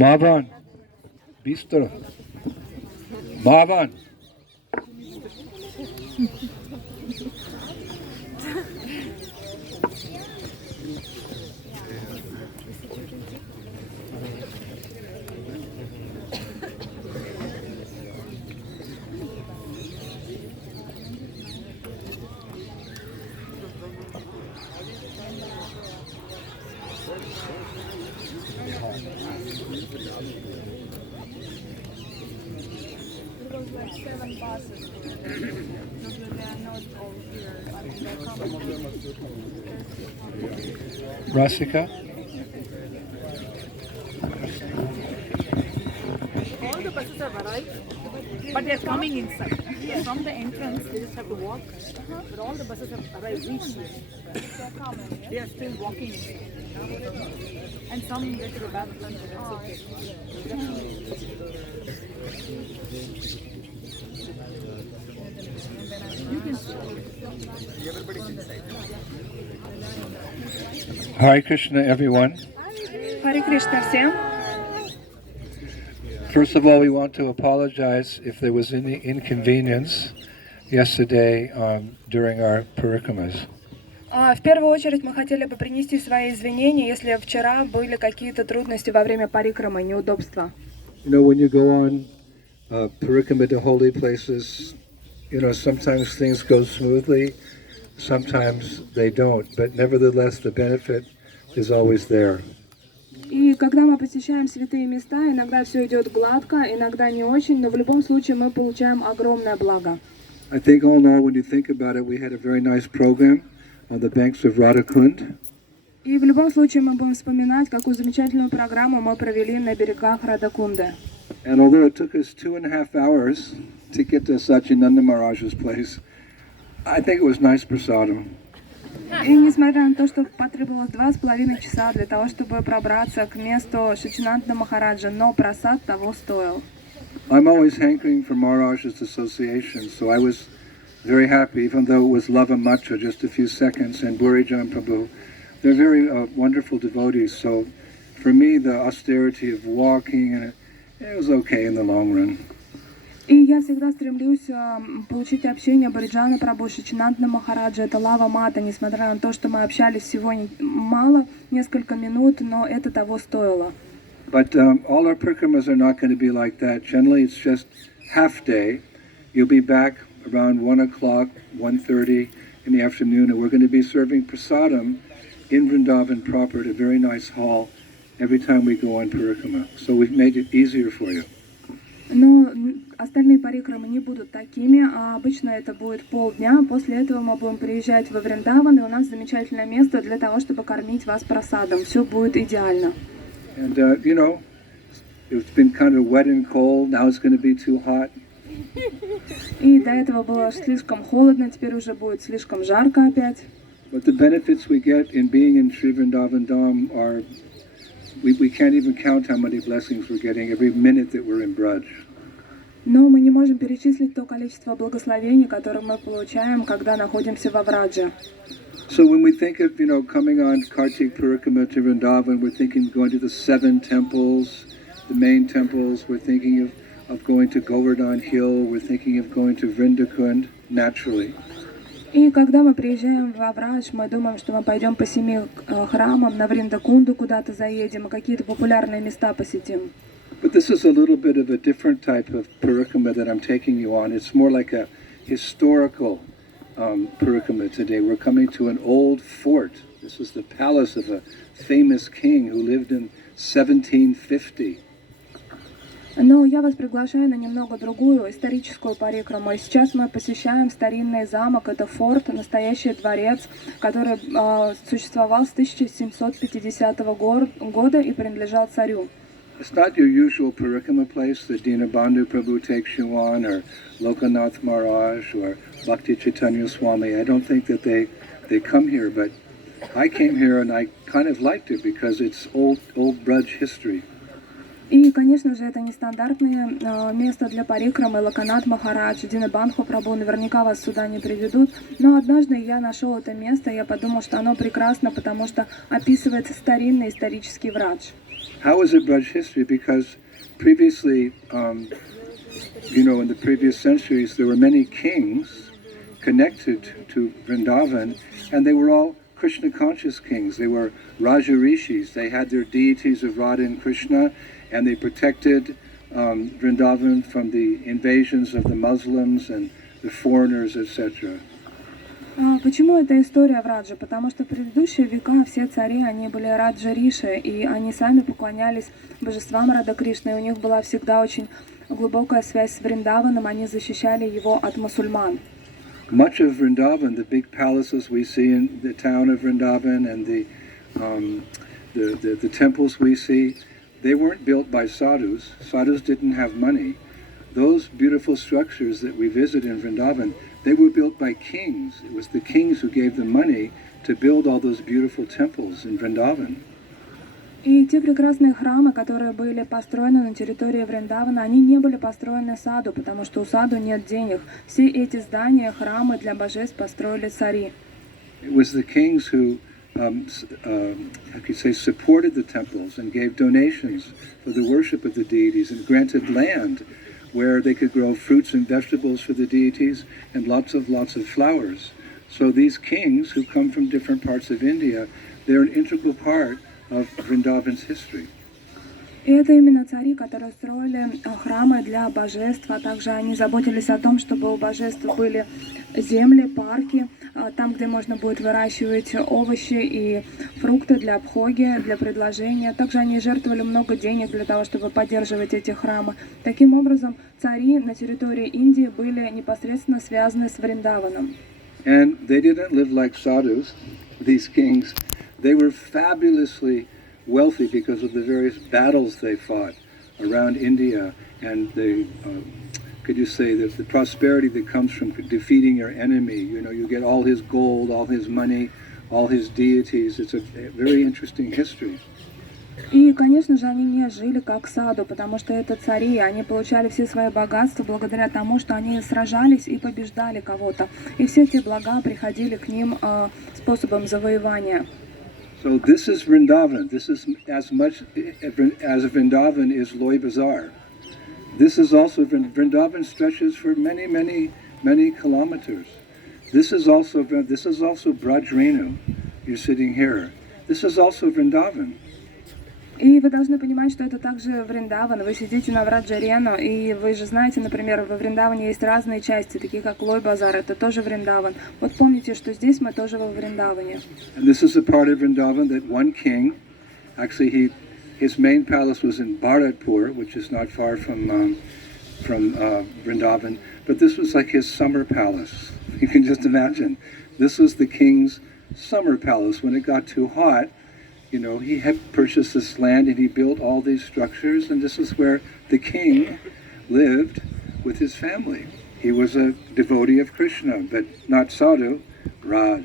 Mavan, bistro. Mavan. Like 7 buses. They are not all here. I mean, they're coming. Rasika? All the buses have arrived, but they're coming inside. From the entrance, they just have to walk. But all the buses have arrived, reached here. They're coming. They are still walking inside. And some get to the back lunch, that's okay. You can see everybody's inside. Hare Krishna, everyone. Hare Krishna всем. First of all, we want to apologize if there was any inconvenience yesterday during our parikramas. В первую очередь мы хотели бы принести свои извинения, если вчера были какие-то трудности во время парикрамы, неудобства. You know, when you go on parikrama to holy places, you know, sometimes things go smoothly, sometimes they don't, but nevertheless the benefit is always there. И когда мы посещаем святые места, иногда все идет гладко, иногда не очень, но в любом случае мы получаем огромное благо. I think all in all, when you think about it, we had a very nice program on the banks of Radhakund. И в любом случае мы будем вспоминать, какую замечательную программу мы провели на берегах Радакунды. And although it took us 2.5 hours to get to Satyananda Maharaj's place, I think it was nice prasadam. И несмотря на то, что потребовалось 2,5 часа для того, чтобы пробраться к месту Шачинанда Махараджа, но просад того стоил. I'm always hankering for Maharaj's association, so I was very happy, even though it was Lava Macha, just a few seconds, and Burijan Prabhu. They're very wonderful devotees, so for me the austerity of walking, and it was okay in the long run. И я всегда стремлюсь получить общение Бриджана Прабху, Шачинанда Махараджа, это Лава Мата, несмотря на то, что мы общались всего мало, несколько минут, но это того стоило. But all our parikramas are not going to be like that. Generally, it's just half day. You'll be back around 1 o'clock, 1:30 in the afternoon, and we're going to be serving prasadam in Vrindavan proper at a very nice hall every time we go on parikrama. So we've made it easier for you. Но остальные парикрамы не будут такими, а обычно это будет полдня. После этого мы будем приезжать во Вриндаван, и у нас замечательное место для того, чтобы кормить вас просадом. Все будет идеально. And you know, it's been kind of wet and cold. Now it's going to be too hot. И до этого было слишком холодно, теперь уже будет слишком жарко опять. But the benefits we get in being in Sri Vrindavan Dham are, we can't even count how many blessings we're getting every minute that we're in Braj. Но мы не можем перечислить то количество благословений, которые мы получаем, когда находимся во Врадже. So when we think of, you know, coming on Kartik Parikrama to Vrindavan, we're thinking of going to the 7 temples, the main temples. We're thinking of going to Govardhan Hill. We're thinking of going to Vrindakund, naturally. И когда мы приезжаем в Аврадж, мы думаем, что мы пойдем по 7 храмам, на Вриндакунду куда-то заедем, и какие-то популярные места посетим. But this is a little bit of a different type of parikrama that I'm taking you on. It's more like a historical parikrama today. We're coming to an old fort. This is the palace of a famous king who lived in 1750. Но я вас приглашаю на немного другую историческую парикраму. И сейчас мы посещаем старинный замок. Это форт, настоящий дворец, который существовал с 1750 года и принадлежал царю. It's not your usual parikrama place that Dinabandhu Prabhu takes you on, or Lokanath Maharaj, or Bhakti Chaitanya Swami. I don't think that they come here, but I came here and I kind of liked it because it's old Braj history. И, конечно же, это нестандартное место для парикрамы. Локанат Махарадж, Динабандху Прабху наверняка вас сюда не приведут. Но однажды я нашел это место, и я подумал, что оно прекрасно, потому что описывает старинный исторический Врадж. How is it Braj history? Because previously, in the previous centuries, there were many kings connected to Vrindavan, and they were all Krishna conscious kings. They were Raja Rishis. They had their deities of Radha and Krishna, and they protected Vrindavan from the invasions of the Muslims and the foreigners, etc. Почему эта история в Радже? Потому что в предыдущие века все цари, они были Раджа-риши, и они сами поклонялись божествам Рада Кришны, и у них была всегда очень глубокая связь с Вриндаваном, они защищали его от мусульман. Much of Vrindavan, the big palaces we see in the town of Vrindavan and the temples we see, they weren't built by sadhus. Sadhus didn't have money. Those beautiful structures that we visit in Vrindavan, they were built by kings. It was the kings who gave them money to build all those beautiful temples in Vrindavan. И те прекрасные храмы, которые были построены на территории Вриндавана, они не были построены саду, потому что у саду нет денег. Все эти здания, храмы для божеств построили цари. It was the kings who, supported the temples and gave donations for the worship of the deities and granted land where they could grow fruits and vegetables for the deities and lots of flowers. So these kings who come from different parts of India, they're an integral part of Vrindavan's history. И это именно цари, которые строили храмы для божеств, а также они заботились о том, чтобы у божеств были земли, парки, там, где можно будет выращивать овощи и фрукты для обходи, для предложения. Также они жертвовали много денег для того, чтобы поддерживать эти храмы. Таким образом, цари на территории Индии были непосредственно связаны с Вриндаваном. And they didn't live like sadhus, these kings. They were fabulously wealthy because of the various battles they fought around India, and the prosperity that comes from defeating your enemy. You get all his gold, all his money, all his deities. It's a very interesting history. И, конечно же, они не жили как саду, потому что это цари, они получали все свои богатства благодаря тому, что они сражались и побеждали кого-то. И все эти блага приходили к ним способом завоевания. So this is Vrindavan. This is as much as Vrindavan is Loy Bazaar. This is also Vrindavan stretches for many, many, many kilometers. This is also Braj Renu. You're sitting here. This is also Vrindavan. И вы должны понимать, что это также Вриндаван. Вы сидите на Враджарену, и вы же знаете, например, во Вриндаване есть разные части, такие как Лой-Базар, это тоже Вриндаван. Вот помните, что здесь мы тоже во Вриндаване. And this is a part of Vrindavan that one king, actually his main palace was in Bharatpur, which is not far from Vrindavan, but this was like his summer palace. You can just imagine. This was the king's summer palace. When it got too hot, he had purchased this land and he built all these structures, and this is where the king lived with his family. He was a devotee of Krishna, but not sadhu, Raj.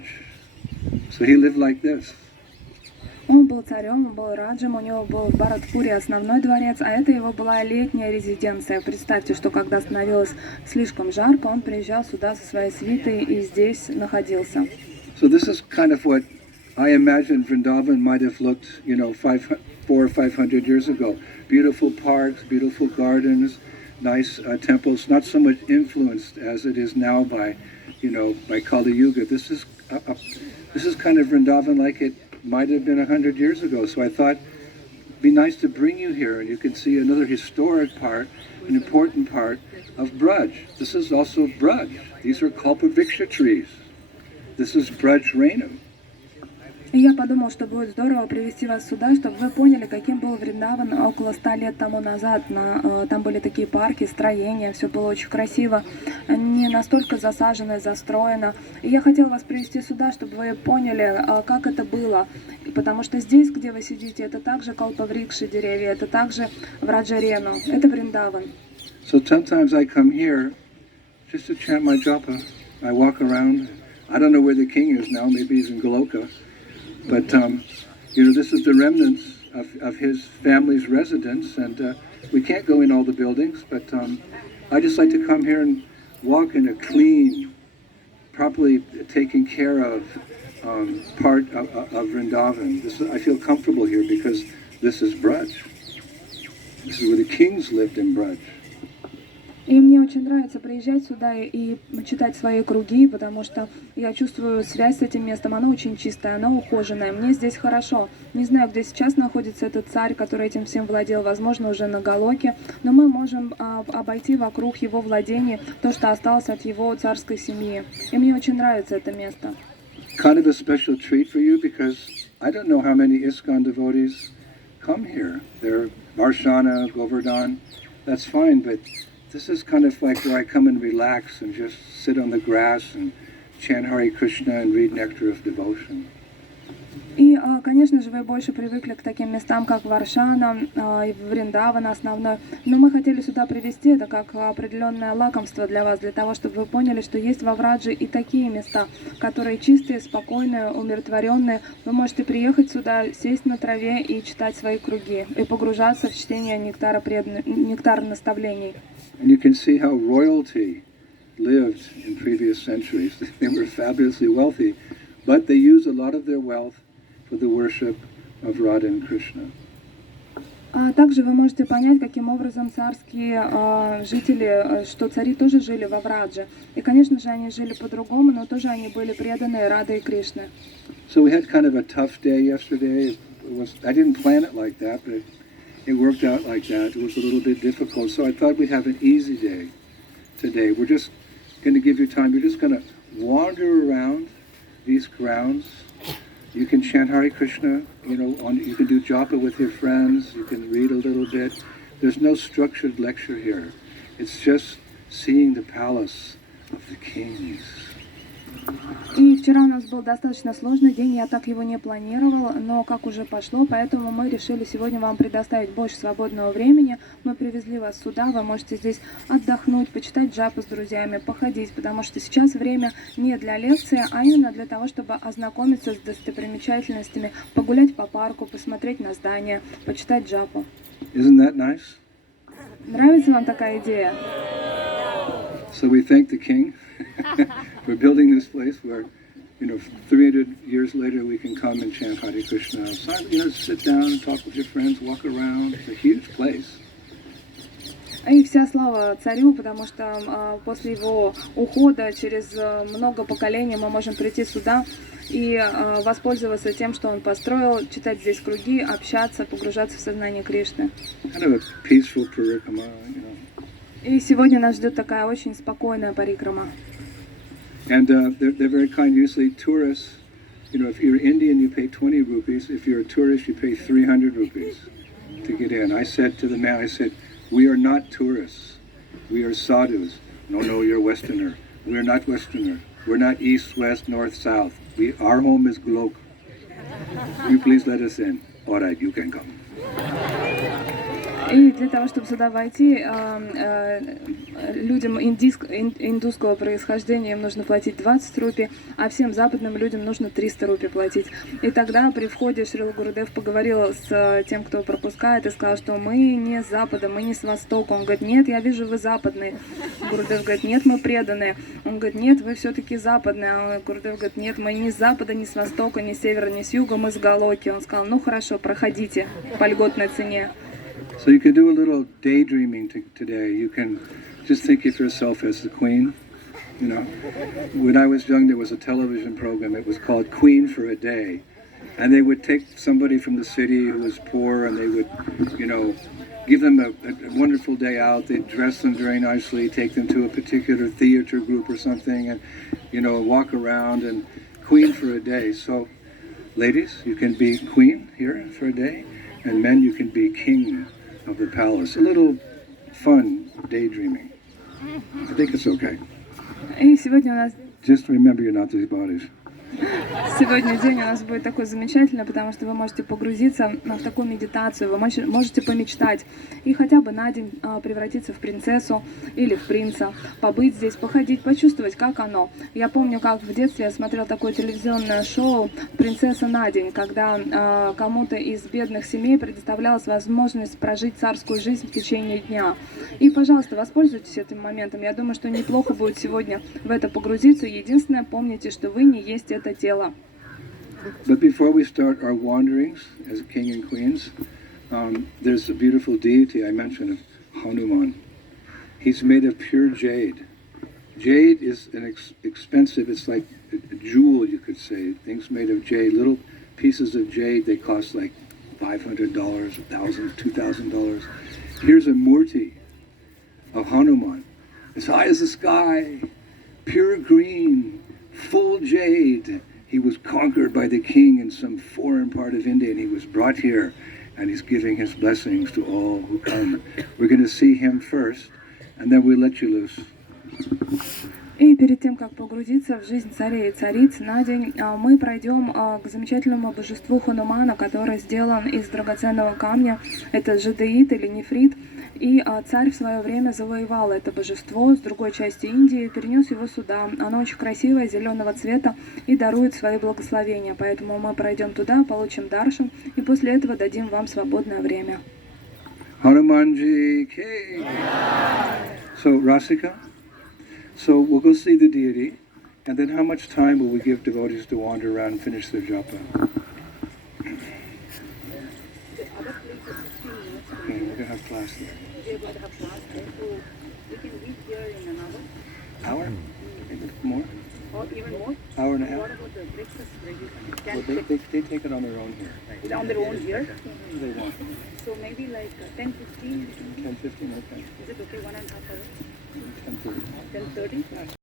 So he lived like this. Он был царем, он был раджем, у него был в Бхаратпуре основной дворец, а это его была летняя резиденция. Представьте, что когда становилось слишком жарко, он приезжал сюда со своей свитой и здесь находился. So this is kind of what I imagine Vrindavan might have looked, 400 or 500 years ago. Beautiful parks, beautiful gardens, nice temples, not so much influenced as it is now by Kali Yuga. This is kind of Vrindavan like it might have been 100 years ago. So I thought it'd be nice to bring you here, and you can see another historic part, an important part of Braj. This is also Braj. These are Kalpavriksha trees. This is Braj Renu. И я подумал, что будет здорово привести вас сюда, чтобы вы поняли, каким был Вриндаван около 100 лет тому назад. Там были такие парки, строения, все было очень красиво, не настолько засажено, застроено. И я хотела вас привести сюда, чтобы вы поняли, как это было. Потому что здесь, где вы сидите, это также Калпаврикши деревья, это также Враджарену, это Вриндаван. So sometimes I come here just to chant my japa. I walk around. I don't know where the king is now, maybe he's in Goloka. But, this is the remnants of his family's residence, and we can't go in all the buildings, but I just like to come here and walk in a clean, properly taken care of part of Vrindavan. I feel comfortable here because this is Braj. This is where the kings lived in Braj. И мне очень нравится приезжать сюда и читать свои круги, потому что я чувствую связь с этим местом. Оно очень чистое, оно ухоженное. Мне здесь хорошо. Не знаю, где сейчас находится этот царь, который этим всем владел, возможно, уже на Галоке, но мы можем обойти вокруг его владений то, что осталось от его царской семьи. И мне очень нравится это место. Kind of a special treat for you because I don't know how many ISKCON devotees come here. They're Varshana, Govardhan, that's fine, but this is kind of like where I come and relax and just sit on the grass and chant Hare Krishna and read Nectar of Devotion. И, конечно же, вы больше привыкли к таким местам, как Варшана и Вриндавана основной. Но мы хотели сюда привести это как определенное лакомство для вас, для того, чтобы вы поняли, что есть во Врадже и такие места, которые чистые, спокойные, умиротворенные. Вы можете приехать сюда, сесть на траве и читать свои круги, и погружаться в чтение нектара наставлений. And you can see how royalty lived in previous centuries. They were fabulously wealthy, but they used a lot of their wealth for the worship of Radha and Krishna. А также вы можете понять, каким образом царские жители, что цари тоже жили во Врадже. И, конечно же, они жили по-другому, но тоже они были преданы Радhe и Кришне. So we had kind of a tough day yesterday. I didn't plan it like that, but it worked out like that. It was a little bit difficult, so I thought we'd have an easy day today. We're just going to give you time. You're just going to wander around these grounds. You can chant Hare Krishna, you can do japa with your friends, you can read a little bit. There's no structured lecture here. It's just seeing the palace of the kings. И вчера у нас был достаточно сложный день, я так его не планировала, но как уже пошло, поэтому мы решили сегодня вам предоставить больше свободного времени. Мы привезли вас сюда, вы можете здесь отдохнуть, почитать джапу с друзьями, походить, потому что сейчас время не для лекции, а именно для того, чтобы ознакомиться с достопримечательностями, погулять по парку, посмотреть на здания, почитать джапу. Isn't that nice? Нравится вам такая идея? So we thank the king for building this place where, 300 years later we can come and chant Hare Krishna outside. Sit down and talk with your friends, walk around. It's a huge place. И вся слава царю, потому что после его ухода через много поколений мы можем прийти сюда и воспользоваться тем, что он построил, читать здесь круги, общаться, погружаться в сознание Кришны. Kind of a peaceful parikrama, И сегодня нас ждет такая очень спокойная парикрама. And they're very kind. Usually tourists, if you're Indian, you pay 20 rupees. If you're a tourist, you pay 300 rupees to get in. I said to the man, we are not tourists. We are sadhus. No, you're Westerner. We're not Westerner. We're not east, west, north, south. Our home is Golok. You please let us in. All right, you can come. И для того, чтобы сюда войти, людям индусского происхождения им нужно платить 20 рупий, а всем западным людям нужно 300 рупий платить. И тогда при входе Шрила Гурудев поговорил с тем, кто пропускает, и сказал, что мы не с запада, мы не с востока. Он говорит, нет, я вижу, вы западные. Гурудев говорит, нет, мы преданные. Он говорит, нет, вы все-таки западные. А Гурудев говорит, нет, мы ни с запада, ни с востока, ни с севера, ни с юга, мы с Галоки. Он сказал, ну хорошо, проходите по льготной цене. So you can do a little daydreaming today. You can just think of yourself as the queen. When I was young, there was a television program. It was called Queen for a Day. And they would take somebody from the city who was poor and they would, give them a wonderful day out. They'd dress them very nicely, take them to a particular theater group or something and, walk around and queen for a day. So, ladies, you can be queen here for a day. And men, you can be king of the palace. A little fun daydreaming. I think it's okay. И сегодня у нас Just remember you're not these bodies. Сегодня день у нас будет такой замечательный, потому что вы можете погрузиться в такую медитацию, вы можете помечтать и хотя бы на день превратиться в принцессу или в принца, побыть здесь, походить, почувствовать, как оно. Я помню, как в детстве я смотрела такое телевизионное шоу «Принцесса на день», когда кому-то из бедных семей предоставлялась возможность прожить царскую жизнь в течение дня. И, пожалуйста, воспользуйтесь этим моментом. Я думаю, что неплохо будет сегодня в это погрузиться. Единственное, помните, что вы не есть это тело. But before we start our wanderings as king and queens, there's a beautiful deity I mentioned of Hanuman. He's made of pure jade. Jade is an expensive, it's like a jewel, you could say. Things made of jade, little pieces of jade, they cost like $500, $1,000, $2,000. Here's a murti of Hanuman, as high as the sky, pure green, full jade. He was conquered by the king in some foreign part of India, and he was brought here, and he's giving his blessings to all who come. We're going to see him first, and then we'll let you loose. И перед тем, как погрузиться в жизнь царей и цариц на день, мы пройдем к замечательному божеству Ханумана, который сделан из драгоценного камня. Это жадеит или нефрит. И царь в свое время завоевал это божество с другой части Индии, перенес его сюда. Оно очень красивое, зеленого цвета и дарует свои благословения. Поэтому мы пройдем туда, получим даршан и после этого дадим вам свободное время. Hanumanji K. So, Rasika? So we'll go see the deity, and then how much time will we give devotees to wander around and finish their japa? Okay, we're going to have class there. We're going to have class there, so we can reach here in an Hour? Maybe more? or even more. Hour and a half? What about the breakfast ready? Well, they take it on their own here. On their own here? They want. So maybe like 10, 15? 10, 15, okay. Is it okay, 1.5 hours? 10:30. 10:30?